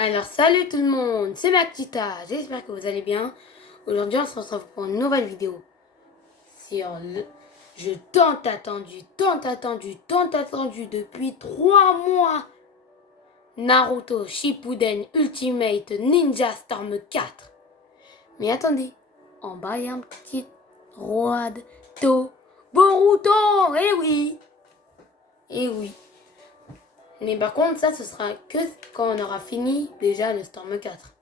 Alors salut tout le monde, c'est Makita, j'espère que vous allez bien. Aujourd'hui on se retrouve pour une nouvelle vidéo sur le jeu tant attendu depuis 3 mois. Naruto Shippuden Ultimate Ninja Storm 4. Mais attendez, en bas il y a un petit roi de Boruto, eh oui. Mais par contre ça ce sera que quand on aura fini déjà le Storm 4.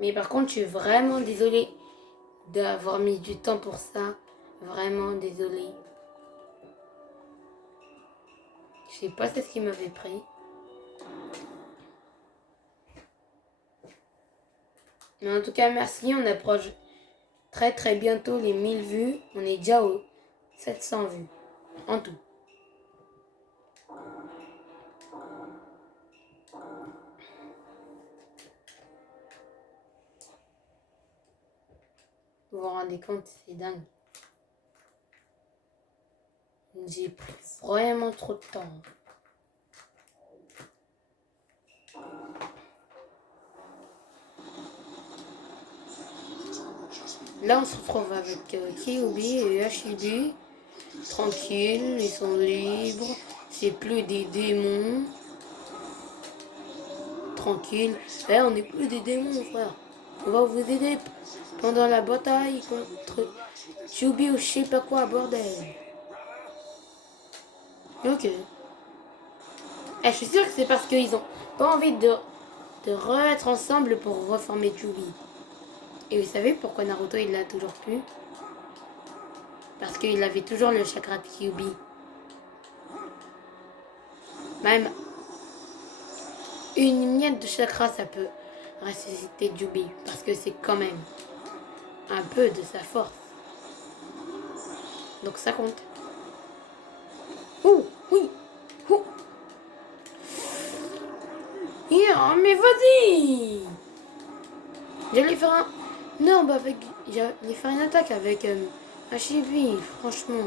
Mais par contre, je suis vraiment désolée d'avoir mis du temps pour ça. Vraiment désolée. Je sais pas ce qui m'avait pris. Mais en tout cas, merci. On approche très bientôt les 1000 vues. On est déjà aux 700 vues. En tout. Vous vous rendez compte, c'est dingue. J'ai pris vraiment trop de temps. Là, on se retrouve avec Kyuubi et Hashibi. Tranquille, ils sont libres. C'est plus des démons. Tranquille. Là, on n'est plus des démons, frère. On va vous aider pendant la bataille contre Kyuubi ou je sais pas quoi, bordel. Ok. Je suis sûre que c'est parce qu'ils ont pas envie de re-être ensemble pour reformer Kyuubi. Et vous savez pourquoi Naruto il l'a toujours plus? Parce qu'il avait toujours le chakra de Kyuubi. Même une miette de chakra, ça peut ressusciter Kyuubi. Parce que c'est quand même un peu de sa force. Donc ça compte. Oh, oui. Oh. Yeah, mais vas-y. J'allais faire un... Non, bah avec... J'allais faire une attaque avec Hashibi, franchement.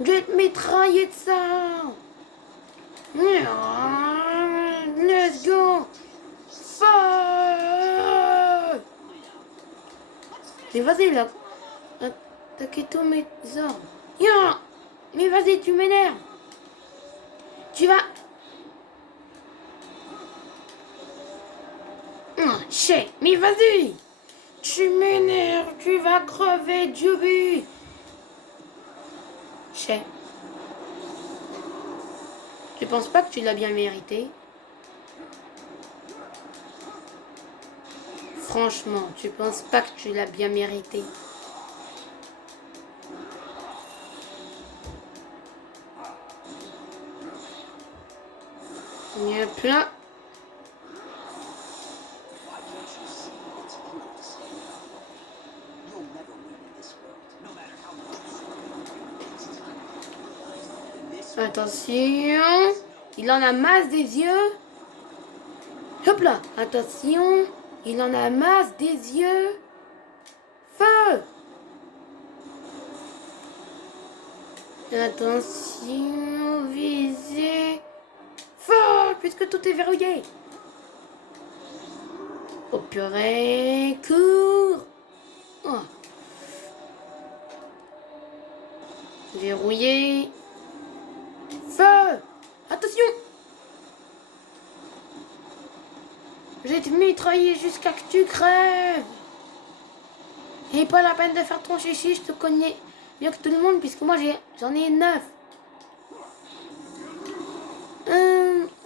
Je vais te mitrailler de ça. Let's go. Feu. Mais vas-y, là. Attaquez tous mes armes. Yeah. Mais vas-y, tu m'énerves. Tu vas... Chais, mais vas-y. Tu m'énerves, tu vas crever, Kyuubi. Chais. Je pense pas que tu l'as bien mérité. Franchement, tu penses pas que tu l'as bien mérité. Il y a plein. Attention. Il en a masse des yeux. Hop là. Attention. Il en a masse des yeux. Feu. Attention. Visez. Feu. Puisque tout est verrouillé. Oh purée. Cours. Oh. Verrouillé. Feu. Attention. Je vais te mitrailler jusqu'à que tu crèves. Et pas la peine de faire ton chichi, je te connais mieux que tout le monde puisque moi j'en ai 9.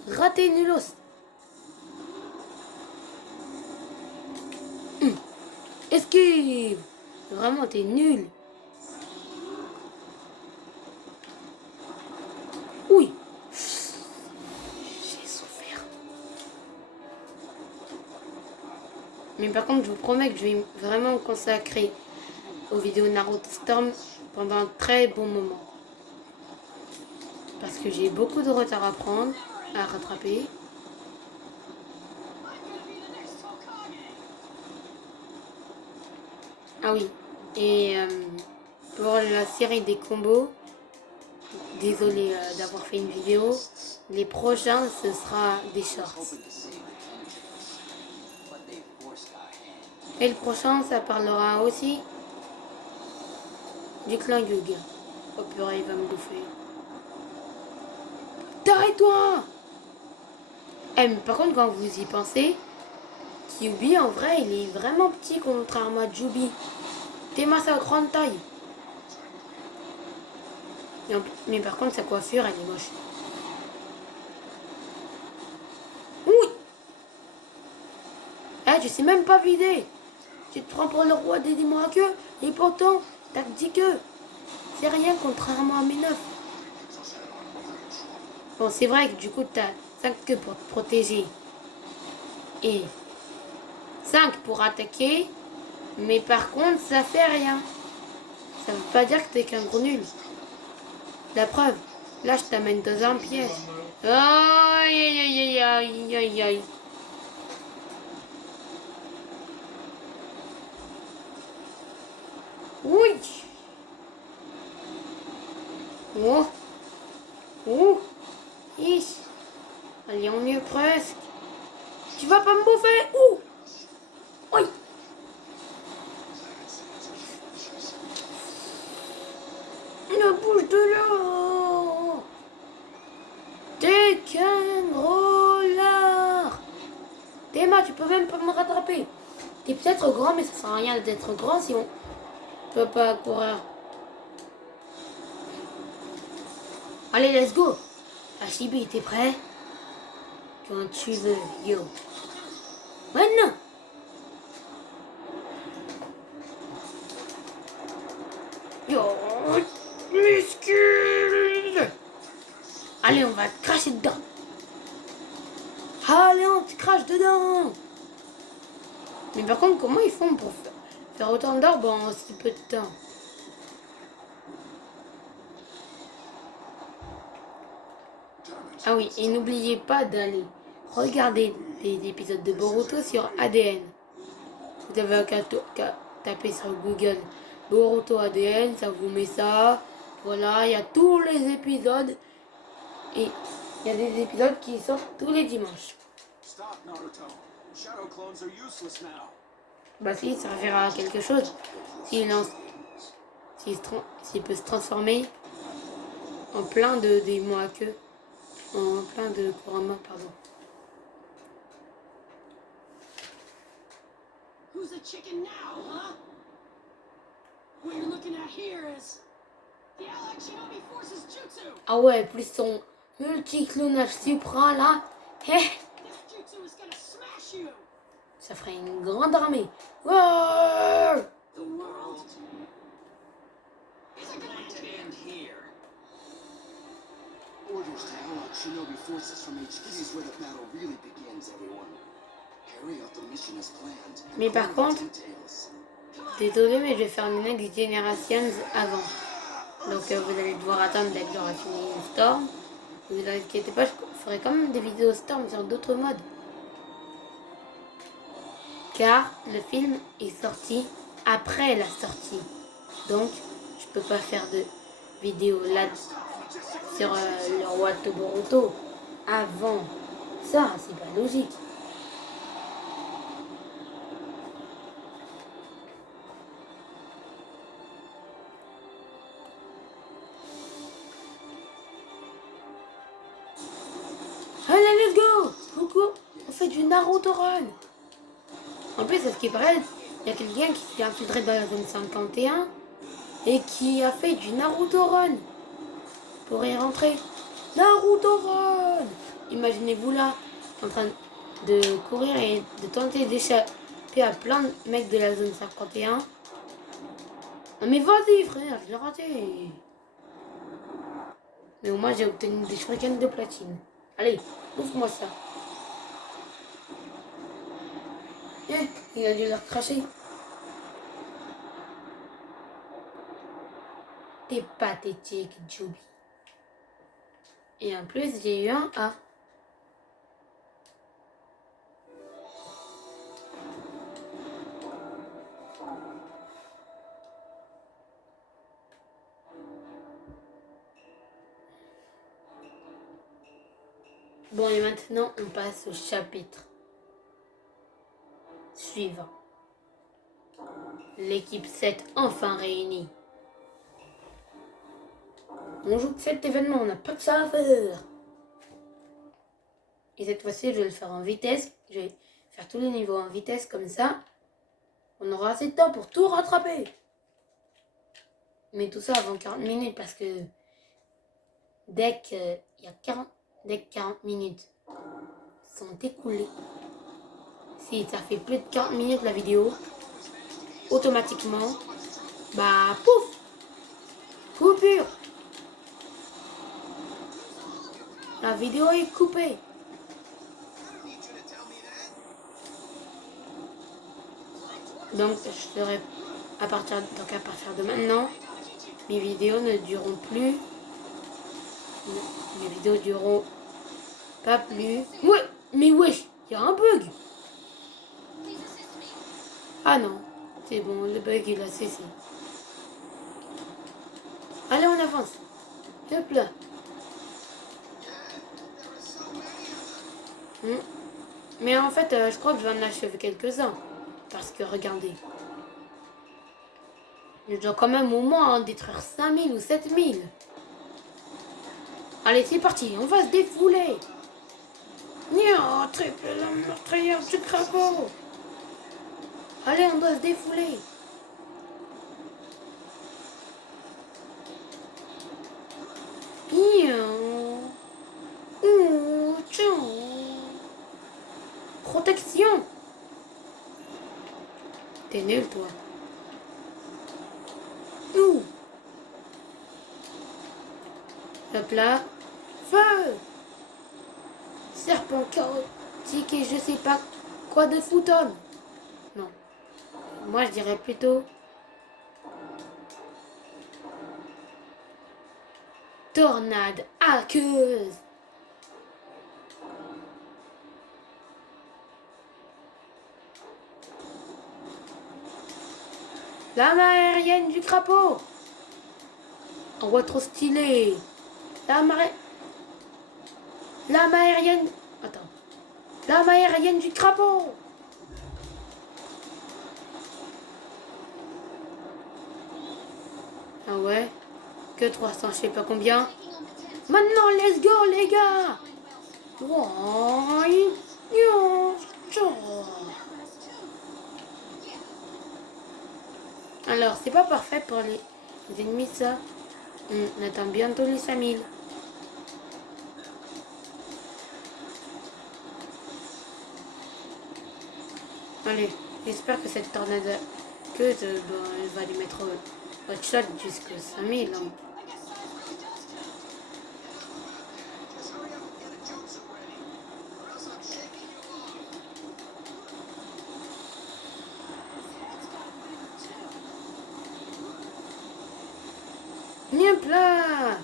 Raté nulos. Esquive. Vraiment, t'es nul. Oui. J'ai souffert. Mais par contre, je vous promets que je vais vraiment me consacrer aux vidéos Naruto Storm pendant un très bon moment. Parce que j'ai beaucoup de retard à prendre, à rattraper. Ah oui. Et pour la série des combos, désolé d'avoir fait une vidéo. Les prochains, ce sera des shorts. Et le prochain, ça parlera aussi du clan Yug. Oh purée, il va me bouffer. Arrête-toi! Eh, mais par contre, quand vous y pensez, Kyuubi, en vrai, il est vraiment petit contrairement à Jubi. Tema, sa grande taille. Mais par contre, sa coiffure, elle est moche. Oui! Eh, tu sais même pas vider. Tu te prends pour le roi des démons à queue. Et pourtant, t'as que 10 queues. C'est rien contrairement à mes 9. Bon, c'est vrai que du coup, t'as 5 queues pour te protéger. Et 5 pour attaquer. Mais par contre, ça fait rien. Ça veut pas dire que t'es qu'un gros nul. La preuve, là, je t'amène dans un piège. Aïe, aïe, aïe, aïe, aïe, aïe. Oui. Oh. Oh. Ish. Allez, on y est presque. Tu vas pas me bouffer. Ouh. Oui. Ne bouge de là. T'es qu'un gros lard. Théma, tu peux même pas me rattraper. T'es peut-être grand, mais ça sert à rien d'être grand si on peut pas courir. Allez, let's go. Hashibi, t'es prêt? Quand tu veux, yo. Maintenant. Yo. Muscule. Allez, on va te cracher dedans. Allez, on te crache dedans. Mais par contre, comment ils font pour faire autant d'arbres en si peu de temps? Ah oui, et n'oubliez pas d'aller regarder les épisodes de Boruto sur ADN. Vous avez qu'à taper sur Google Boruto ADN, ça vous met ça. Voilà, il y a tous les épisodes. Et il y a des épisodes qui sortent tous les dimanches. Bah si, ça servira à quelque chose. S'il peut se transformer en plein de démons à queue. En plein de Kurama, pardon. Who's a chicken now, huh? What you're looking at here is the Allied Shinobi Forces Jutsu. Ah ouais, plus son multiclonage supra là. This jutsu is gonna smash you. Ça ferait une grande armée. Wow! The world isn't gonna end here. Orders to Allied Shinobi forces from HQ. This is where the battle really begins, everyone. Carry out the mission as planned. Mais par contre, désolé, mais je vais faire une Next Generations avant. Donc vous allez devoir attendre dès que j'aurai fini Storm. Ne vous inquiétez pas, je ferai quand même des vidéos Storm sur d'autres modes. Car le film est sorti après la sortie. Donc, je peux pas faire de vidéo là sur le roi de Boruto avant. Ça, c'est pas logique. Allez, let's go! Coucou, on fait du Naruto Run. En plus, à ce qui paraît, il y a quelqu'un qui s'est infiltré dans la zone 51 et qui a fait du Naruto Run pour y rentrer. Naruto Run! Imaginez-vous là, en train de courir et de tenter d'échapper à plein de mecs de la zone 51. Non mais vas-y frère, je l'ai raté. Mais au moins j'ai obtenu des shurikens de platine. Allez, ouvre-moi ça. Il a dû leur cracher. T'es pathétique, Jubi. Et en plus, j'ai eu un A. Bon, et maintenant, on passe au chapitre suivant. L'équipe 7 enfin réunie. On joue que cet événement, on n'a pas que ça à faire. Et cette fois-ci, je vais le faire en vitesse. Je vais faire tous les niveaux en vitesse comme ça. On aura assez de temps pour tout rattraper. Mais tout ça avant 40 minutes parce que dès que 40 minutes sont écoulées, si ça fait plus de 40 minutes la vidéo, automatiquement, bah pouf, coupure. La vidéo est coupée. Donc je ferai à partir de maintenant, mes vidéos ne dureront plus. Mes vidéos dureront pas plus. Ouais, mais wesh, il y a un bug. Ah non, c'est bon, le bug il a cessé. Allez, on avance. Hop là. Mais en fait, je crois que je vais en achever quelques-uns. Parce que regardez. Je dois quand même au moins en détruire 5000 ou 7000. Allez, c'est parti, on va se défouler. Nia, triple la meurtrière du crapaud. Allez, on doit se défouler. Nia. Tiens. Protection. T'es nul, toi. Ouh. Hop là. Feu. Serpent chaotique et je sais pas quoi de foutonne. Non. Moi, je dirais plutôt... tornade aqueuse. Lame aérienne du crapaud. On voit trop stylé. Lame aérienne... Attends. Lame aérienne du crapaud. Ah ouais. Que 300, je sais pas combien. Maintenant, let's go, les gars. Alors, c'est pas parfait pour les ennemis, ça. On attend bientôt les 5000. Allez, j'espère que cette tornade queue, elle va les mettre au shot jusqu'à 5000. Hein. Hop là.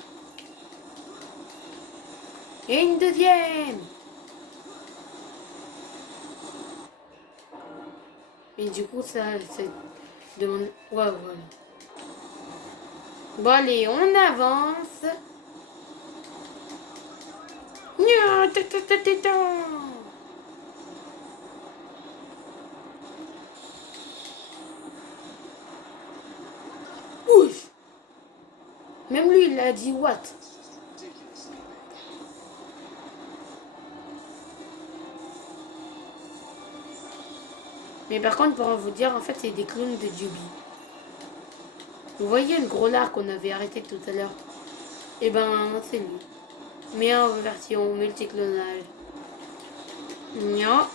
Et une deuxième. Et du coup, ça demande... Ouais, voilà. Bon, allez, on avance. Ouf. Même lui, il a dit what? Mais par contre, pour vous dire, en fait, c'est des clones de Jubi. Vous voyez le gros lard qu'on avait arrêté tout à l'heure? Eh ben, c'est lui. Mais en version multiclonage. Nya.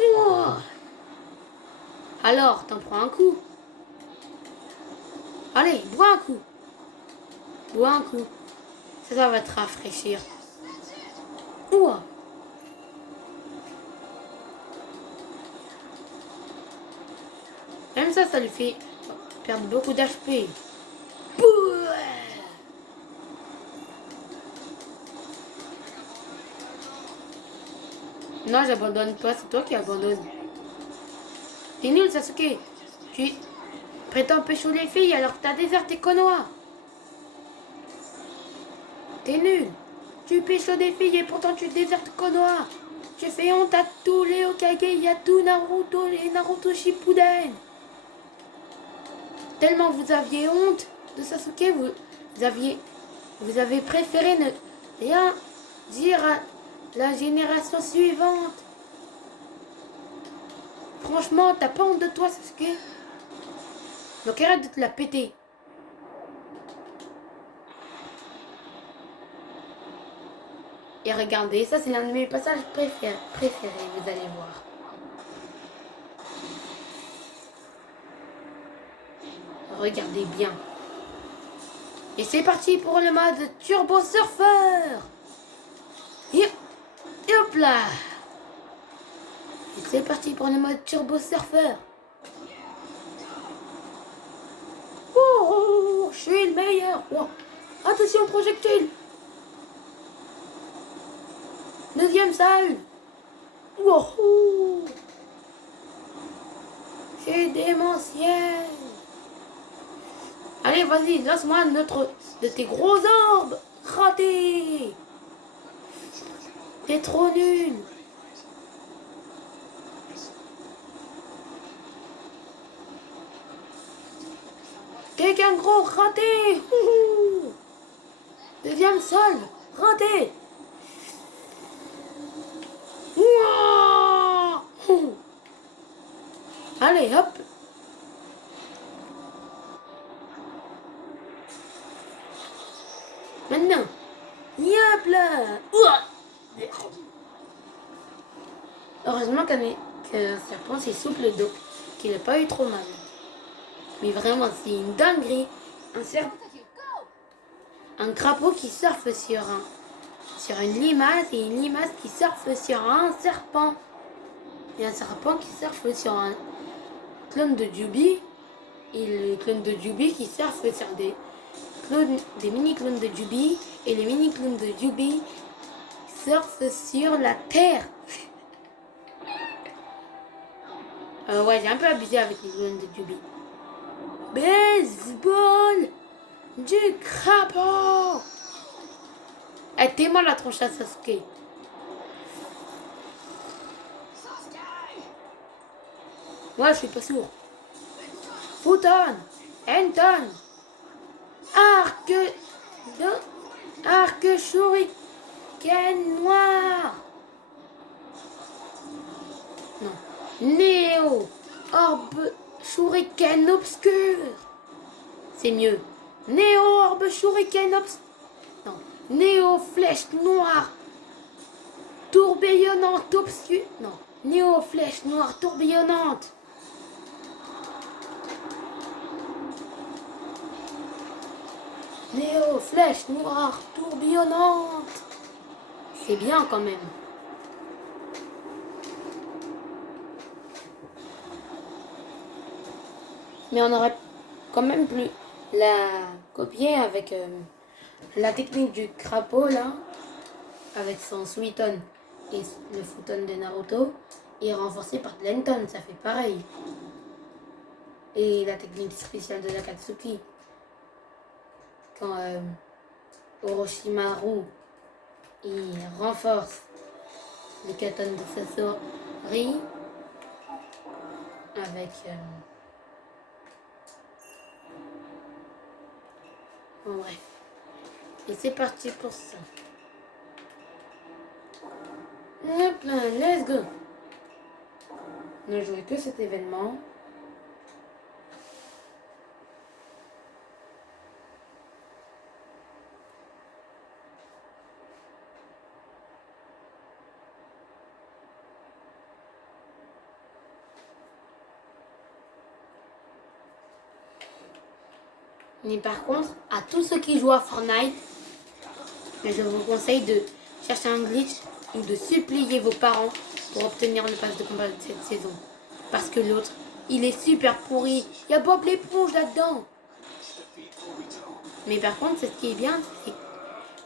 Oh. Alors, t'en prends un coup. Allez, bois un coup. Bois un coup. Ça va te rafraîchir. Ouah. Même ça lui fait perdre beaucoup d'HP. Non, j'abandonne pas, c'est toi qui abandonnes. T'es nul, Sasuke. Tu prétends pécho les filles alors que t'as déserté Konoha. T'es nul. Tu pécho des filles et pourtant tu désertes Konoha. Tu fais honte à tous les Hokage et à tout Naruto et Naruto Shippuden. Tellement vous aviez honte de Sasuke, vous avez préféré ne rien dire à la génération suivante. Franchement, t'as pas honte de toi, Sasuke? Donc arrête de te la péter. Et regardez, ça c'est l'un de mes passages préférés, vous allez voir. Regardez bien. Et c'est parti pour le mode Turbo Surfer. Et hop là. Et c'est parti pour le mode Turbo Surfer. Oh, je suis le meilleur. Oh, attention projectile. Deuxième salle. Wow. C'est démentiel. Allez, vas-y, lance-moi notre de tes gros orbes. Raté. T'es trop nul. T'es qu'un gros raté. Ouh. Deuxième sol. Raté. Ouah. Allez, hop. Maintenant. Yop là. Ouah. Heureusement qu'un serpent c'est souple le dos, qu'il n'a pas eu trop mal. Mais vraiment, c'est une dinguerie. Un crapaud qui surfe sur une limace et une limace qui surfe sur un serpent. Et un serpent qui surfe sur un clone de Jubi. Et le clone de Jubi qui surfe sur des mini-clones de Jubi. Et les mini-clones de Jubi surfent sur la terre. Ouais, j'ai un peu abusé avec les clones de Jubi. Baseball du crapaud. T'es-moi la tronche à Sasuke. Moi, je suis pas sourd. Futon, Enton, arc shuriken noir. Non. Néo, orbe shuriken obscur. C'est mieux. Néo, orbe shuriken obscur. Non. Néo, flèche noire. Tourbillonnante obscure. Non. Néo, flèche noire tourbillonnante. Néo, flèche noire tourbillonnante. C'est bien quand même. Mais on aurait quand même pu la copier avec la technique du crapaud là, avec son Suiton et le Futon de Naruto, et renforcé par de l'Enton, ça fait pareil. Et la technique spéciale de l'Akatsuki. Quand Orochimaru il renforce le Katon de Sasori avec bon, bref. Et c'est parti pour ça. Hop là, let's go. On a joué que cet événement. Mais par contre, à tous ceux qui jouent à Fortnite, je vous conseille de chercher un glitch ou de supplier vos parents pour obtenir le pass de combat de cette saison. Parce que l'autre, il est super pourri. Il y a Bob l'éponge là-dedans. Mais par contre, ce qui est bien, c'est que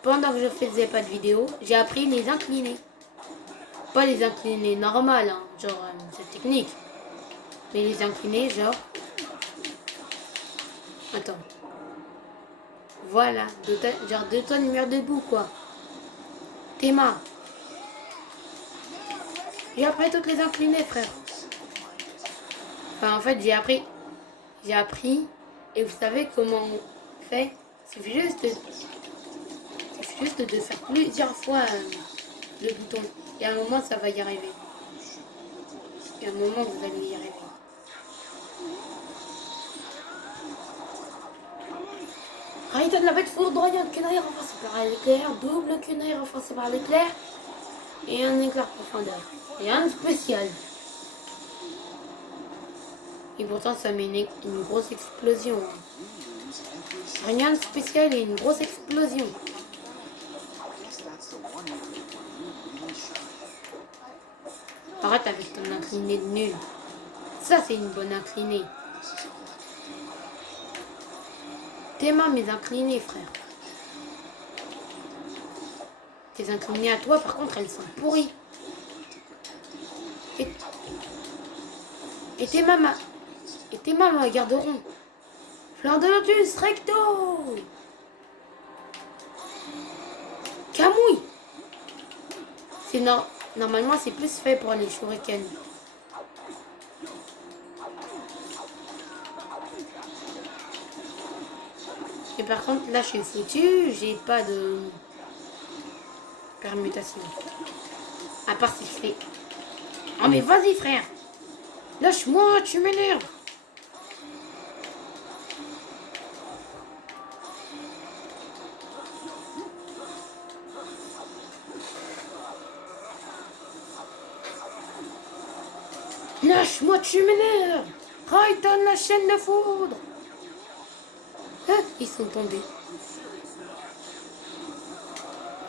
pendant que je faisais pas de vidéo, j'ai appris les inclinés. Pas les inclinés normales, hein, genre cette technique. Mais les inclinés, genre... Attends. Voilà, genre 2 tonnes mur debout, quoi. Théma. J'ai appris toutes les inclinées, frère. Enfin, en fait, j'ai appris. Et vous savez comment on fait? Il suffit juste de faire plusieurs fois le bouton. Et à un moment, ça va y arriver. Et à un moment, vous allez y arriver. Raiden la bête foudroyante, kunai renforcé par l'éclair, double kunai renforcé par l'éclair, et un éclair profondeur. Et un spécial. Et pourtant, ça met une grosse explosion. Rien de spécial et une grosse explosion. Arrête avec ton incliné de nul. Ça, c'est une bonne inclinée. Théma mes inclinés, frère. Tes inclinées à toi, par contre, elles sont pourries. Et tes mamas garderont. Fleur de lotus, recto. Camouille. Normalement, c'est plus fait pour les shurikens. Et par contre, là, je suis foutu. J'ai pas de permutation. À part si je fais... Oh, mais vas-y, frère. Lâche-moi, tu m'énerves. Lâche-moi, tu m'énerves. Raiden, la chaîne de foudre. Ah, ils sont tombés.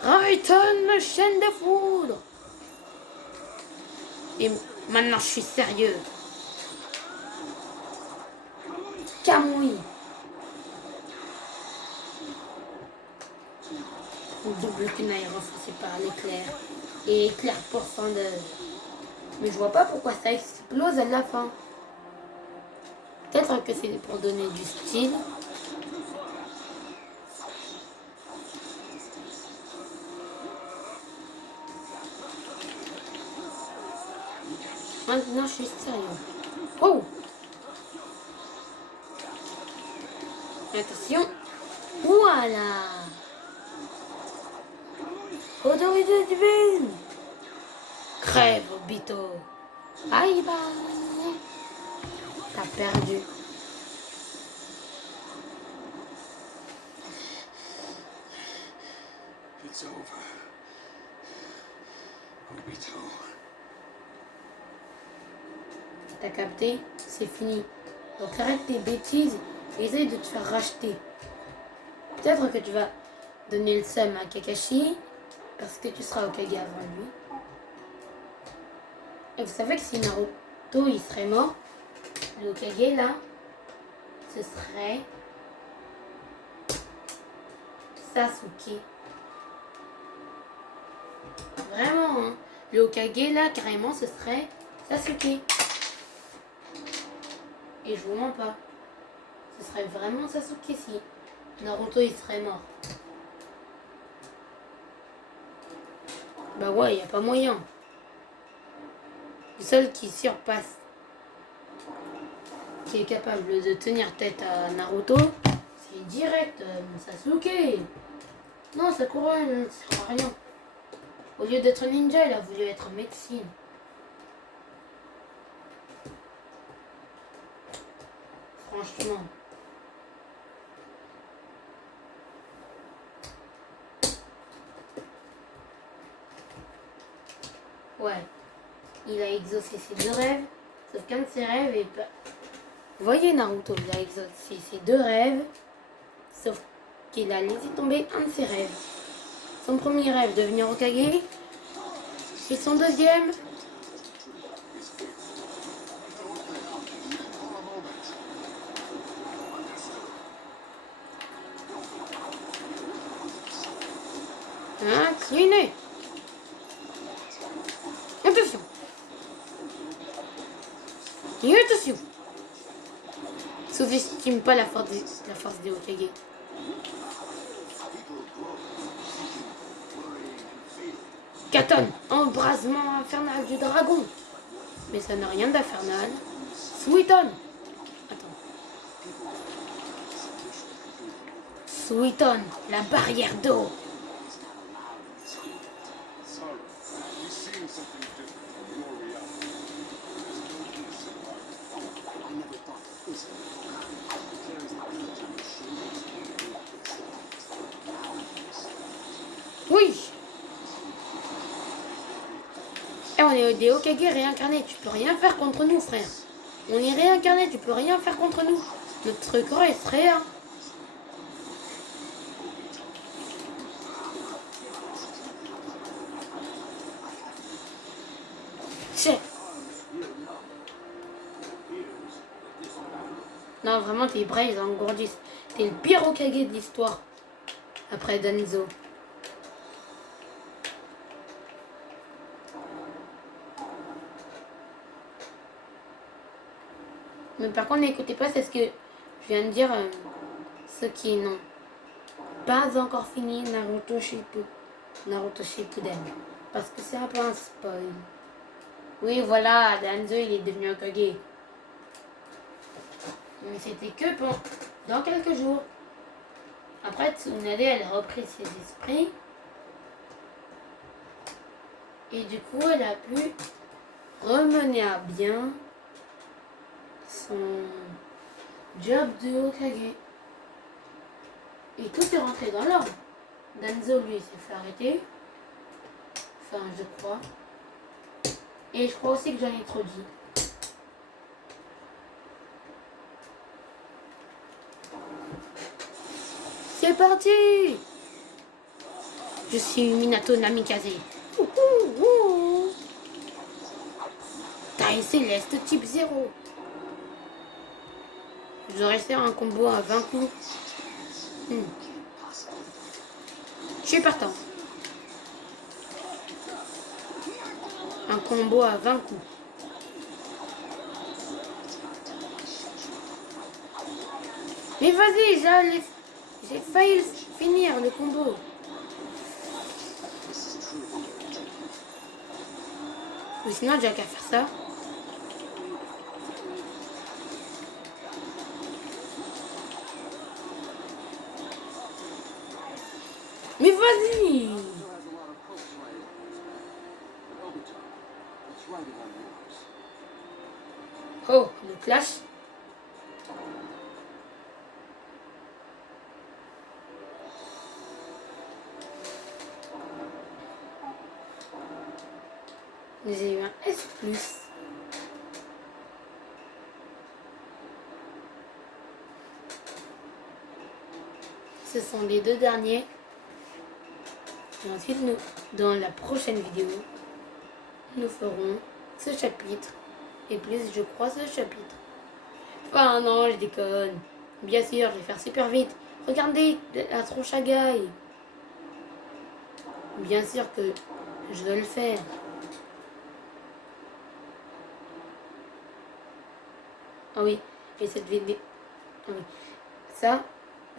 Raiden, la chaîne de foudre. Et maintenant, je suis sérieux. Kamui. Double kunai renforcé par l'éclair. Et éclair profondeur. Mais je vois pas pourquoi ça explose à la fin. Peut-être que c'est pour donner du style. Maintenant, je suis sérieux. Oh! Attention. Voilà. Autorité divine. Crève, Obito. Aïe, bah. T'as perdu. It's over. Obito. T'as capté? C'est fini. Donc arrête tes bêtises et essaye de te faire racheter. Peut-être que tu vas donner le seum à Kakashi parce que tu seras Hokage avant lui. Et vous savez que si Naruto il serait mort, le Hokage là, ce serait Sasuke. Vraiment, hein. Le Hokage là, carrément, ce serait Sasuke. Et je vous mens pas. Ce serait vraiment Sasuke si Naruto il serait mort. Bah ouais, y a pas moyen. Le seul qui surpasse, qui est capable de tenir tête à Naruto, c'est direct Sasuke. Non, Sakura ne sert à rien. Au lieu d'être ninja, il a voulu être médecine. Franchement. Ouais. Il a exaucé ses deux rêves, sauf qu'un de ses rêves est pas... Vous voyez Naruto, il a exaucé ses deux rêves, sauf qu'il a laissé tomber un de ses rêves. Son premier rêve, devenir Hokage, et son deuxième... Incliné. Attention. Et attention. Sous-estime pas la force des Hokage. Katon, embrasement infernal du dragon. Mais ça n'a rien d'infernal. Sweeton. Attends. Sweeton, la barrière d'eau. Sorry, you're seeing something different from your reality. I never thought physical carries the village on your shoulders. Oui. Et on est des Hokage réincarnés. Tu peux rien faire contre nous, frère. On est réincarnés. Tu peux rien faire contre nous. Notre corps est frais. Hein. Tchè. Non, vraiment, tes bras, ils engourdissent. T'es le pire Hokage de l'histoire. Après Danzo. Mais par contre, n'écoutez pas, c'est ce que je viens de dire. Ceux qui n'ont pas encore fini Naruto Shippuden. Parce que c'est un peu un spoil. Oui, voilà, Danzo, il est devenu Hokage. Mais c'était que pour dans quelques jours. Après, Tsunade, elle a repris ses esprits. Et du coup, elle a pu remener à bien son job de Hokage. Et tout est rentré dans l'ordre. Danzo, lui, s'est fait arrêter. Enfin, je crois. Et je crois aussi que j'en ai trop dit. C'est parti! Je suis Minato Namikaze. Taille céleste type 0. Je dois rester un combo à 20 coups. Je suis partant. Un combo à 20 coups. Mais vas-y, j'ai failli finir le combo. Ou sinon, j'ai qu'à faire ça. Mais vas-y! Oh, le clash. J'ai eu un S+. Ce sont les deux derniers. Et ensuite, dans la prochaine vidéo, nous ferons ce chapitre. Et plus, je crois, ce chapitre. Enfin, non, je déconne. Bien sûr, je vais faire super vite. Regardez la tronche à Guy. Bien sûr que je dois le faire. Ah oui, et cette vidéo... Ah oui. Ça,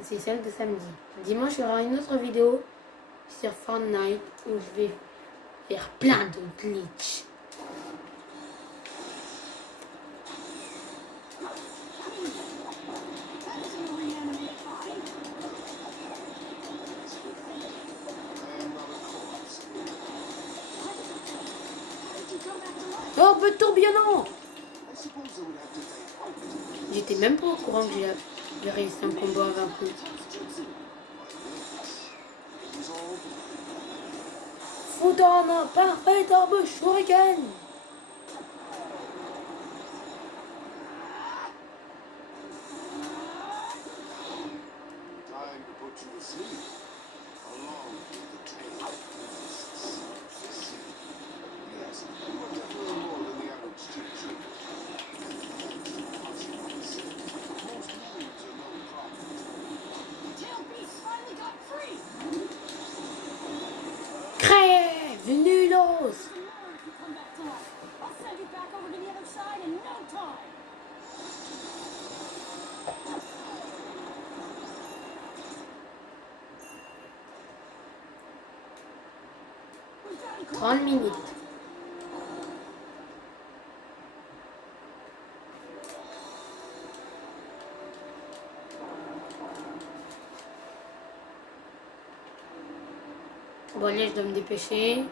c'est celle de samedi. Dimanche, il y aura une autre vidéo sur Fortnite où je vais faire plein de glitch. Oh, peu tourbillonnant! J'étais même pas au courant que j'ai réussi un combo à 20 coups. Futana, parfait arbre shuriken! Time to put you to sleep, along with the tail. Yes, you are definitely more than the average teacher. Most needs are no problem. The tail beast finally got free! Crève, nulos! Come back to life. 30 minutes. Bon, allez, je dois me dépêcher.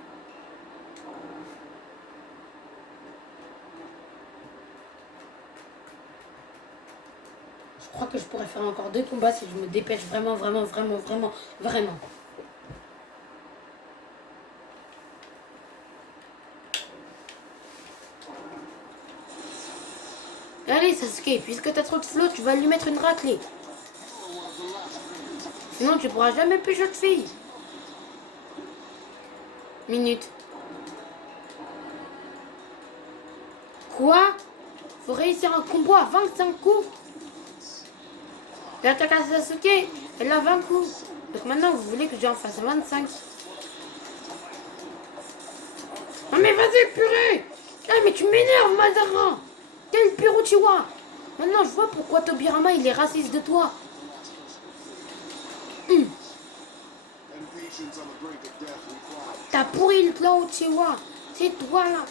Je crois que je pourrais faire encore 2 combats si je me dépêche vraiment. Allez, Sasuke, puisque t'as trop de flow, tu vas lui mettre une raclée. Sinon, tu pourras jamais pécho de fille. Minute. Quoi? Faut réussir un combo à 25 coups. L'attaque à Sasuke, elle a 20 coups. Donc maintenant, vous voulez que j'en fasse 25. Non mais vas-y, purée! Ah mais tu m'énerves, Madara! Quel pire Uchiwa! Maintenant, je vois pourquoi Tobirama, il est raciste de toi. T'as pourri le clan Uchiwa. C'est toi là.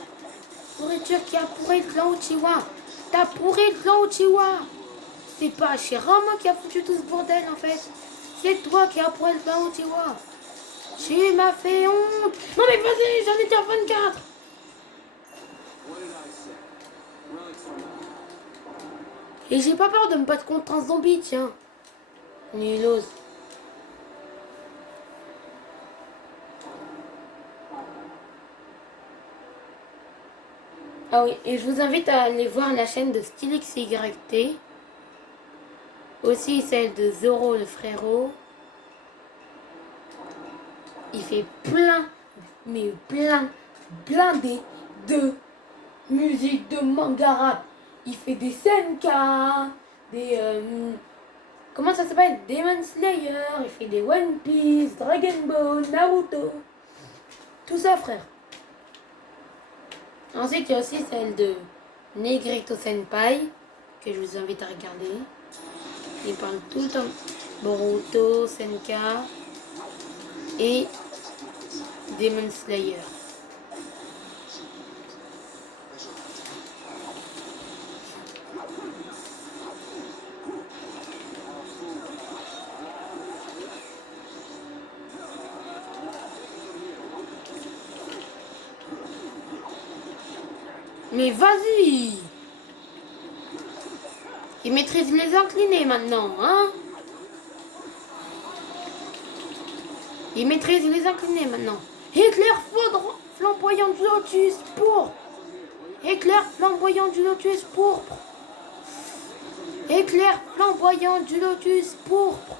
Pourriture qui a pourri le clan Uchiwa. T'as pourri le clan Uchiwa. C'est pas Shirama qui a foutu tout ce bordel en fait. C'est toi qui a pourri le clan Uchiwa. Tu m'as fait honte. Non mais vas-y, j'en étais à 24. Et j'ai pas peur de me battre contre un zombie, tiens. Nulos. Ah oui, et je vous invite à aller voir la chaîne de StylixYT. Aussi celle de Zoro le frérot. Il fait plein blindé de musique de manga rap. Il fait des Senka, des... comment ça s'appelle? Demon Slayer, il fait des One Piece, Dragon Ball, Naruto. Tout ça, frère. Ensuite, il y a aussi celle de Negrito Senpai, que je vous invite à regarder. Il parle tout le temps Boruto, Senka et Demon Slayer. Mais vas-y! Il maîtrise les inclinés maintenant, hein? Il maîtrise les inclinés maintenant. Éclair flamboyant du lotus pourpre. Éclair flamboyant du lotus pourpre. Éclair flamboyant du lotus pourpre.